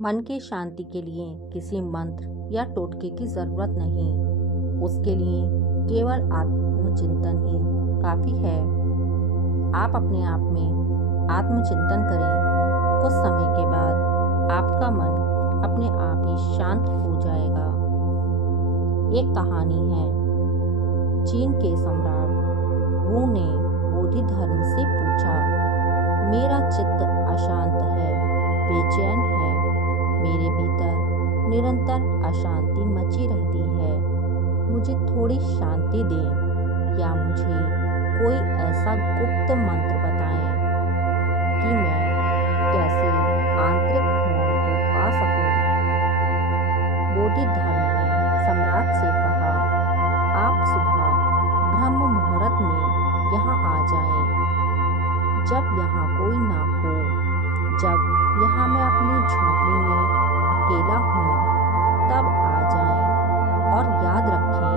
मन की शांति के लिए किसी मंत्र या टोटके की जरूरत नहीं। उसके लिए केवल आत्मचिंतन ही काफी है। आप अपने आप में आत्मचिंतन करें। कुछ समय के बाद आपका मन अपने आप ही शांत हो जाएगा। एक कहानी है। चीन के सम्राट वू ने बोधि धर्म से पूछा, मेरा चित्त अशांत है, बेचैन है, मेरे भीतर निरंतर अशांति मची रहती है। मुझे थोड़ी शांति दें या मुझे कोई ऐसा गुप्त मंत्र बताएं कि मैं कैसे आंतरिक मौन को पा सकूं। बोधि धर्म ने सम्राट से कहा, आप सुबह ब्रह्म मुहूर्त में यहाँ आ जाएं। जब यहाँ कोई ना हो, जब यहाँ मैं अपनी झोपड़ी में अकेला हूँ, तब आ जाएं और याद रखें,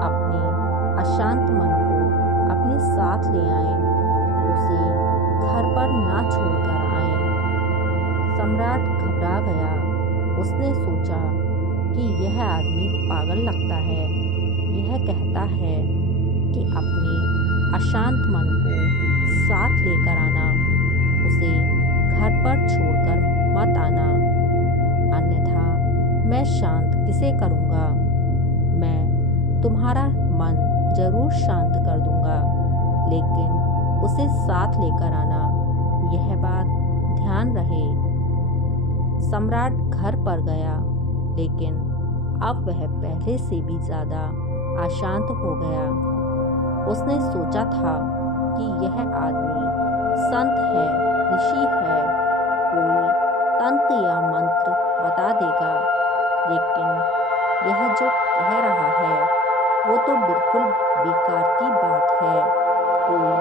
अपने अशांत मन को अपने साथ ले आएं, उसे घर पर ना छोड़कर आएं। सम्राट घबरा गया। उसने सोचा कि यह आदमी पागल लगता है। यह कहता है कि अपने अशांत मन को साथ लेकर आना, उसे घर पर छोड़कर मत आना, अन्यथा मैं शांत किसे करूँगा। मैं तुम्हारा मन जरूर शांत कर दूंगा, लेकिन उसे साथ लेकर आना, यह बात ध्यान रहे। सम्राट घर पर गया, लेकिन अब वह पहले से भी ज्यादा अशांत हो गया। उसने सोचा था कि यह आदमी संत है, ऋषि है, कोई तंत्र या मंत्र बता देगा, लेकिन यह जो कह रहा है वो तो बिल्कुल बेकार की बात है। कोई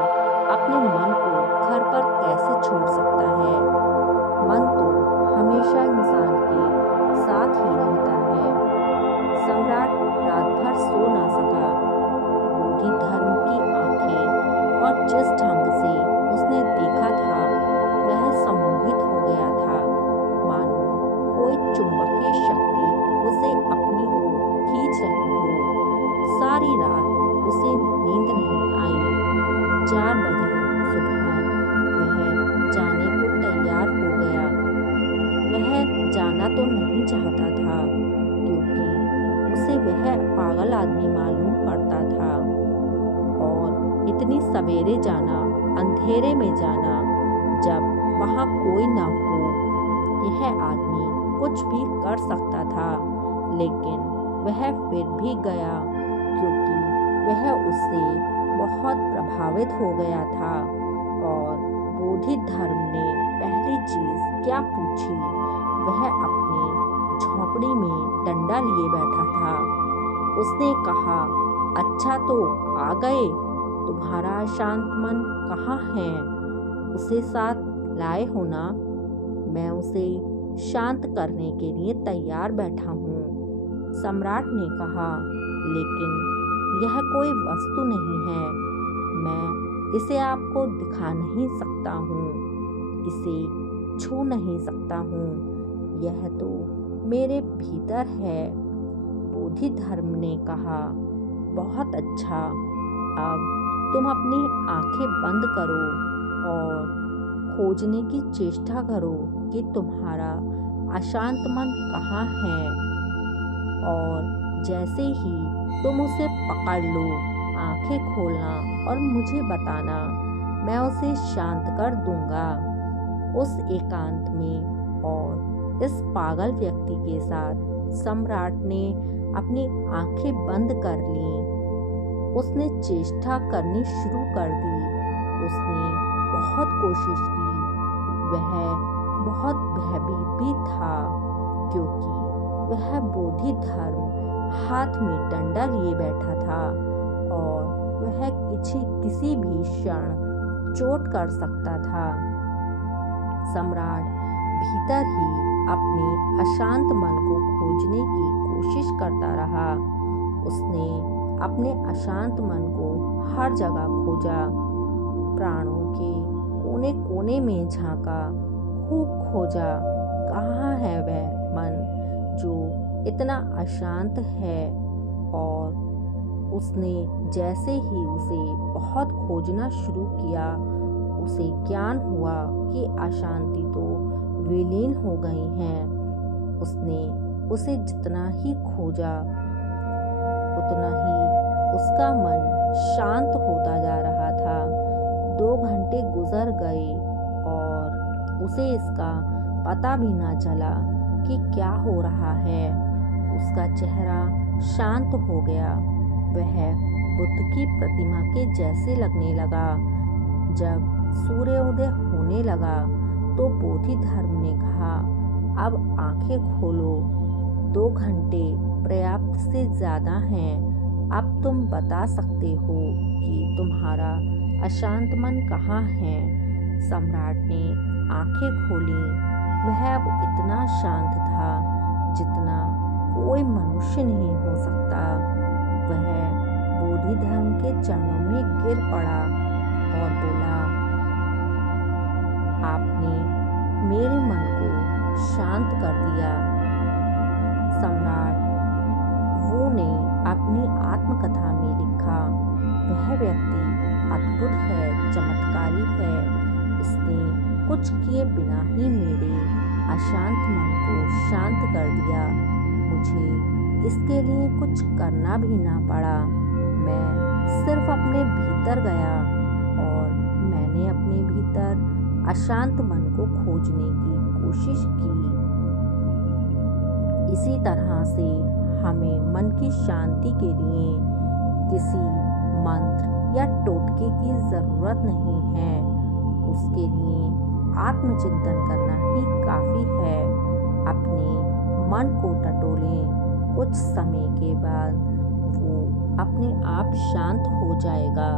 अपने मन को घर पर कैसे छोड़ सकता है? मन तो हमेशा इंसान के साथ ही रहता है। सम्राट रात भर सो ना सका। बोधि धर्म की आंखें और जिस ढंग से उसने देखा था, वह सम्मोहित हो गया था, मानो कोई चुंबकीय शक्ति उसे अपनी ओर खींच रही हो। सारी रात उसे नींद नहीं आई। 4 बजे सुबह वह जाने को तैयार हो गया। वह जाना तो नहीं चाहता था, क्योंकि उसे वह पागल आदमी मालूम पड़ता था, और इतनी सवेरे जाना, अंधेरे में जाना, जब वहाँ कोई न हो। यह आदमी कुछ भी कर सकता था, लेकिन वह फिर भी गया, क्योंकि वह उससे बहुत प्रभावित हो गया था। और बोधि धर्म ने पहली चीज क्या पूछी? वह अपनी झोंपड़ी में डंडा लिए बैठा था। उसने कहा, अच्छा तो आ गए, तुम्हारा अशांत मन कहाँ है? उसे साथ लाए हो ना? मैं उसे शांत करने के लिए तैयार बैठा हूँ। सम्राट ने कहा, लेकिन यह कोई वस्तु नहीं है, मैं इसे आपको दिखा नहीं सकता हूँ, इसे छू नहीं सकता हूँ, यह तो मेरे भीतर है। बोधि धर्म ने कहा, बहुत अच्छा, अब तुम अपनी आंखें बंद करो और खोजने की चेष्टा करो कि तुम्हारा अशांत मन कहाँ है। और जैसे ही तुम उसे पकड़ लो, आंखें खोलना और मुझे बताना, मैं उसे शांत कर दूंगा। उस एकांत में और इस पागल व्यक्ति के साथ सम्राट ने अपनी आंखें बंद कर लीं। उसने चेष्टा करनी शुरू कर दी। उसने बहुत कोशिश की। वह बहुत भयभीत भी था, क्योंकि वह बोधि धर्म हाथ में डंडा लिए बैठा था, और वह किसी भी क्षण चोट कर सकता था। सम्राट भीतर ही अपने अशांत मन को खोजने की कोशिश करता रहा। उसने अपने अशांत मन को हर जगह खोजा, प्राणों के कोने कोने में झांका, खूब खोजा, कहाँ है वह मन जो इतना अशांत है। और उसने जैसे ही उसे बहुत खोजना शुरू किया, उसे ज्ञान हुआ कि अशांति तो विलीन हो गई हैं। उसने उसे जितना ही खोजा उतना ही उसका मन शांत होता जा रहा था। 2 घंटे गुजर गए और उसे इसका पता भी ना चला कि क्या हो रहा है। उसका चेहरा शांत हो गया। वह बुद्ध की प्रतिमा के जैसे लगने लगा। जब सूर्योदय होने लगा तो बोधिधर्म ने कहा, अब आंखें खोलो, 2 घंटे पर्याप्त से ज़्यादा हैं। अब तुम बता सकते हो कि तुम्हारा अशांत मन कहाँ है। सम्राट ने आंखें खोली। वह अब इतना शांत था जितना कोई मनुष्य नहीं हो सकता। वह बोधिधर्म के चरणों में गिर पड़ा और बोला, आपने मेरे मन को शांत कर दिया। सम्राट वो ने अपनी आत्मकथा में लिखा, वह व्यक्ति अद्भुत है, चमत्कारी है। इसने कुछ किए बिना ही मेरे अशांत मन को शांत कर दिया। मुझे इसके लिए कुछ करना भी ना पड़ा। मैं सिर्फ अपने भीतर गया और मैंने अपने भीतर अशांत मन को खोजने की कोशिश की। इसी तरह से हमें मन की शांति के लिए किसी मंत्र या टोटके की ज़रूरत नहीं है। उसके लिए आत्मचिंतन करना ही काफ़ी है। अपने मन को टटोलें, कुछ समय के बाद वो अपने आप शांत हो जाएगा।